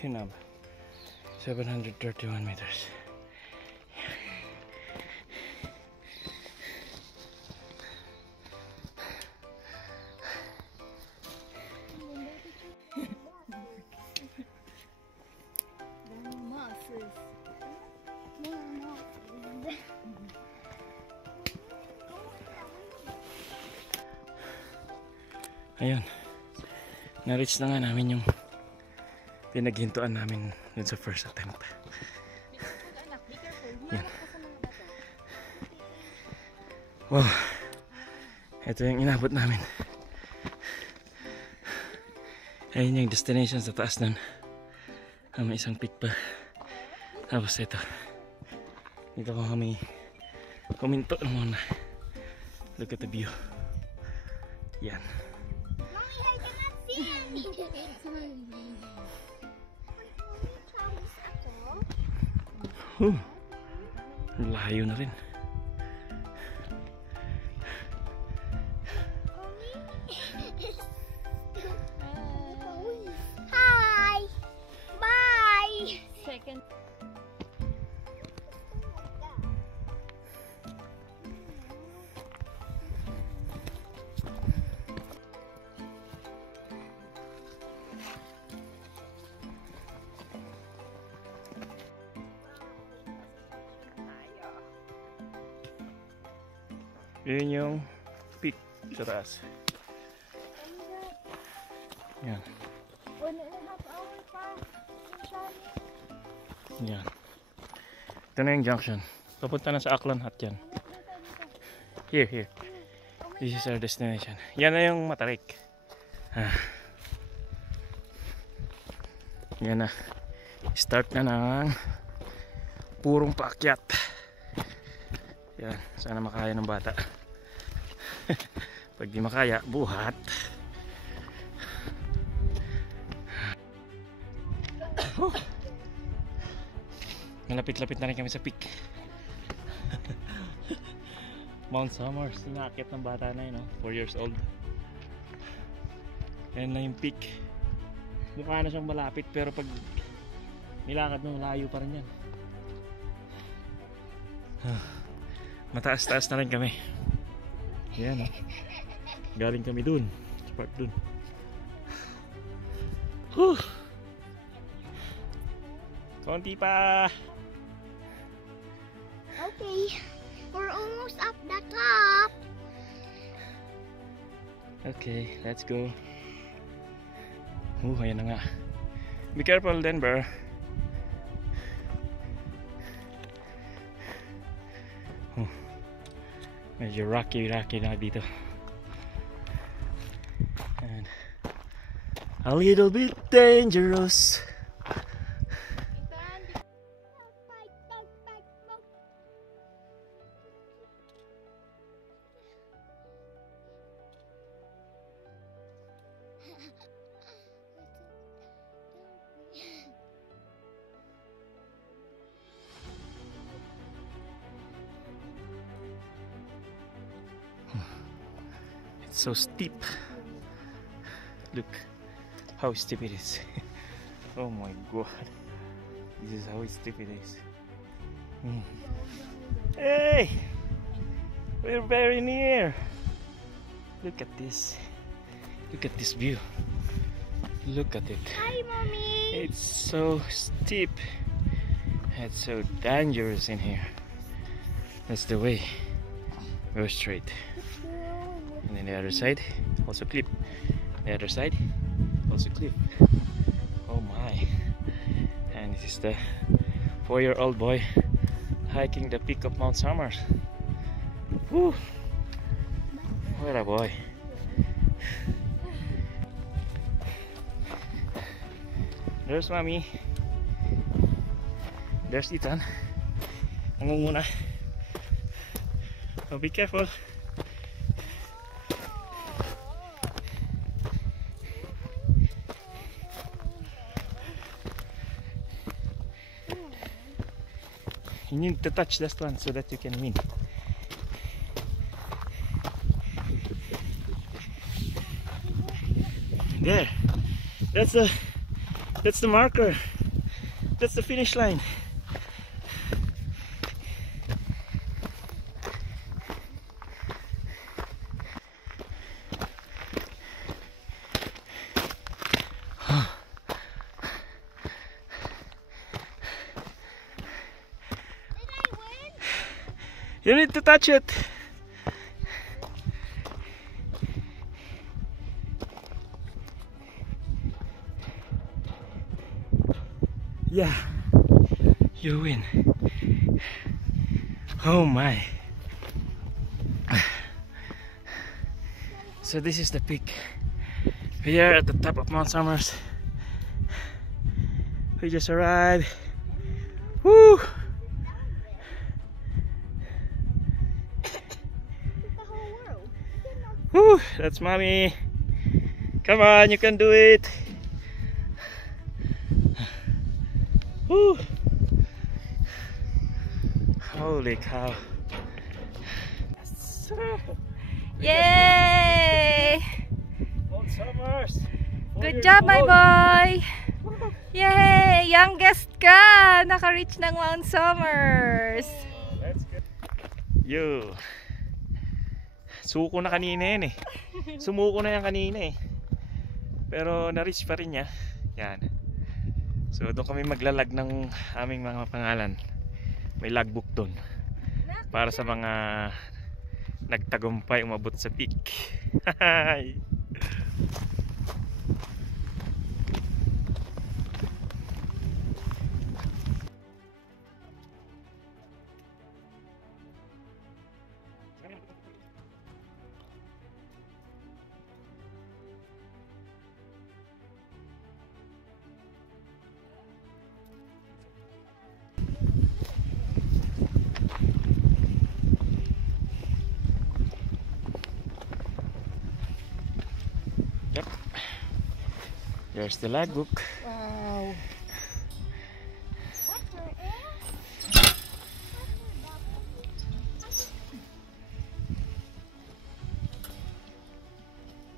Kinab, 731 meters. Ayun, na-reach na nga namin yung pinaghintuan namin dun sa first attempt. Yan. Wow, ito yung inabot namin. Ayun yung destination sa taas nun. May isang peak pa. Tapos ito, dito ko kami kuminto na muna. Look at the view. Yan. Layo na rin. Hi! Bye! Second. Yun yung peak sa taas. Yan. 1.5 hour pa. Yan. Ito na yung junction. Papunta na sa Aklan Hut yan. Here. This is our destination. Yan na yung Matarik. Yan na. Start na ng purong paakyat. Yan. Sana makaya ng bata. Pag di makaya, buhat. Malapit-lapit na rin kami sa peak. Mount Somers, sinakit ng bata na yun, 4 years old. Yan na yung peak. Mukha na siyang malapit, pero pag nilakad mo, malayo pa rin yan. Mataas-taas na rin kami. Yan, galing kami dun, sa park dun. Konti pa. Okay, we're almost up the top. Okay, let's go. Ayan na nga. Be careful, Denver. Medyo rocky na dito. And a little bit dangerous. It's so steep. Look how steep it is. Oh my god. This is how steep it is. Hey! We're very near. Look at this. Look at this view. Look at it. Hi, Mommy. It's so steep. It's so dangerous in here. That's the way. Go straight. And then the other side, also cliff. The other side, also cliff. Oh my. And this is the 4-year-old boy hiking the peak of Mount Somers. Woo! What a boy. There's Mommy. There's Ethan. Nangunguna. So be careful. You need to touch this one so that you can win. There. That's the That's the marker. That's the finish line. You need to touch it. Yeah, you win. Oh my. So this is the peak. We are at the top of Mount Somers. We just arrived. Woo! Woo! That's mommy. Come on, you can do it. Woo! Holy cow. Yay! Mount Somers. Good job, my boy! Yay! Youngest ka! Naka-reach ng Mount Somers! Let's go. Yo. Suko na kanina yan eh. Sumuko na yan kanina eh. Pero na-reach pa rin niya. Yan. So doon kami maglalag ng aming mga pangalan. May logbook doon. Para sa mga nagtagumpay umabot sa peak. Yep. There's the logbook. Wow!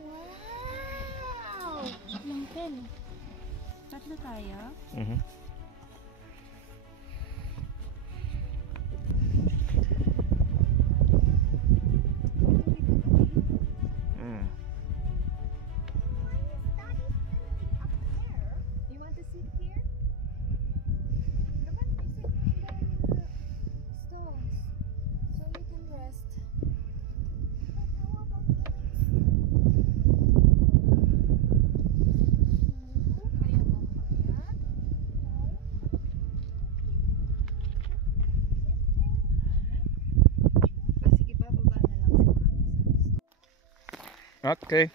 Wow! Langken. Tatlo tayo? Mhm. Mm. You want to sit here? Come on, sit in the stones so you can rest. Ayaw mo umakyat? Sige, bababa na lang si Mami. Okay.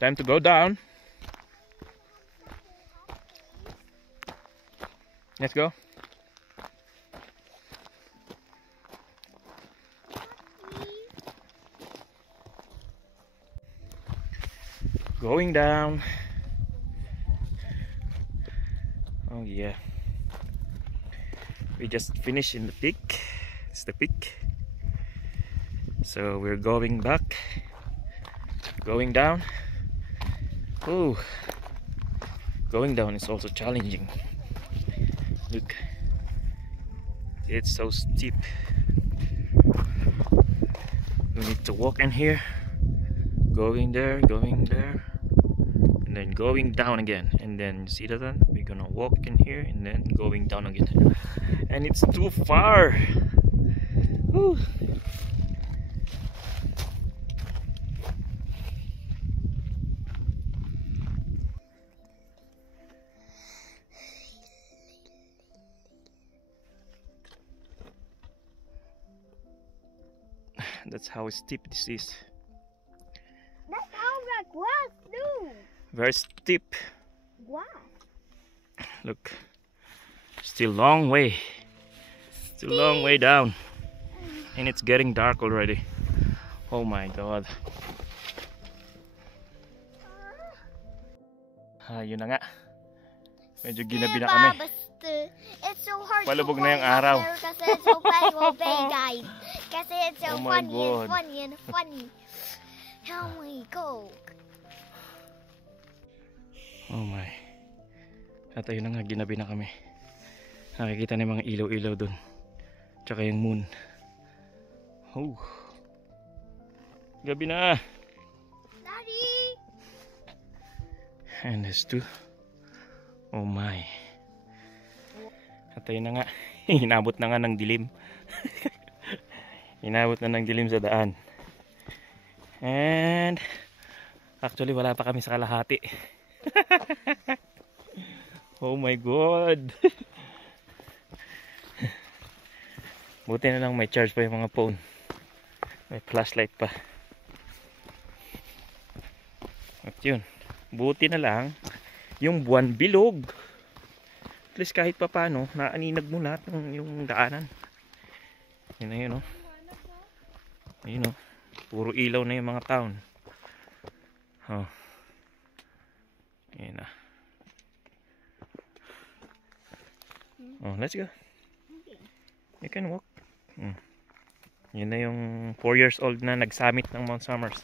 Time to go down. Let's go. Going down. Oh yeah. We just finished in the peak. It's the peak. So we're going back. Going down. Ooh. Going down is also challenging. Look. It's so steep. We need to walk in here. Going there, and then going down again. And then see that one? We're gonna walk in here and then going down again. And it's too far. Woo. That's how steep this is. That's how the grass do. Very steep. Grass. Look. Still long way. Still long way down. And it's getting dark already. Oh my god. Yun na nga. Medyo ginabi na kami. It's so hard Palubog to na yung walk araw. up there kasi it's so funny guys. Kasi it's so Oh my funny God. and funny and funny. How we go? Oh my. At ayun na nga, ginabi na kami. Nakikita na yung mga ilaw-ilaw dun. Tsaka yung moon. Oh. Gabi na. Daddy! And there's two. Oh my. At ayun na nga. Inabot na nga ng dilim. Inabot na ng dilim sa daan. And actually wala pa kami sa kalahati. Oh my God. Buti na lang may charge pa yung mga phone. May flashlight pa. At yun. Buti na lang yung buwan bilog. At least kahit pa paano naaninag mo lahat yung daanan. Yun na yun, oh. Ayun, oh. Puro ilaw na yung mga town. Oh. Ayun na. Oh, let's go. You can walk. Yun na yung 4 years old na nag-summit ng Mount Somers.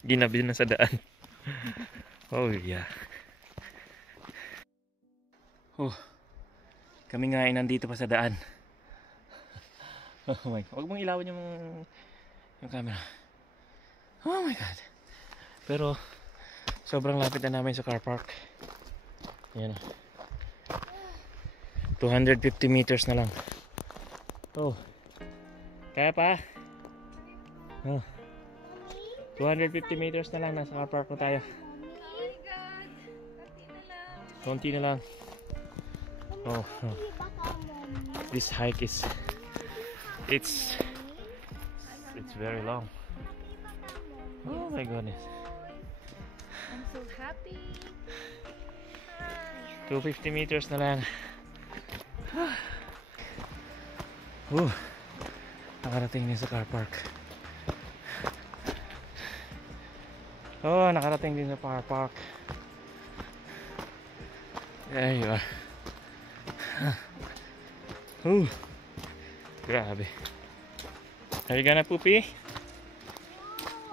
Ginabi na sa daan. Oh yeah. Oh. Kami nga ay nandito pa sa daan. Oh my God. Huwag mong ilawan yung camera. Oh my God. Pero sobrang lapit na namin sa car park. Yan. 250 meters na lang. Oh. Kaya pa? Oh. 250 meters na lang. Nasa car park na tayo. Oh my God. Konti na lang. Oh. This hike is it's very long. Oh my goodness. I'm so happy. 250 meters na lang. Nakarating din sa car park. Oh, nakarating din sa car park. There you are. Grabe. Are you gonna poopy?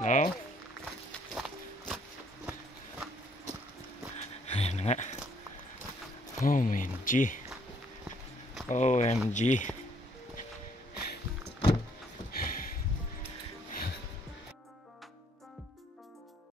No? Ayan na nga. OMG. OMG.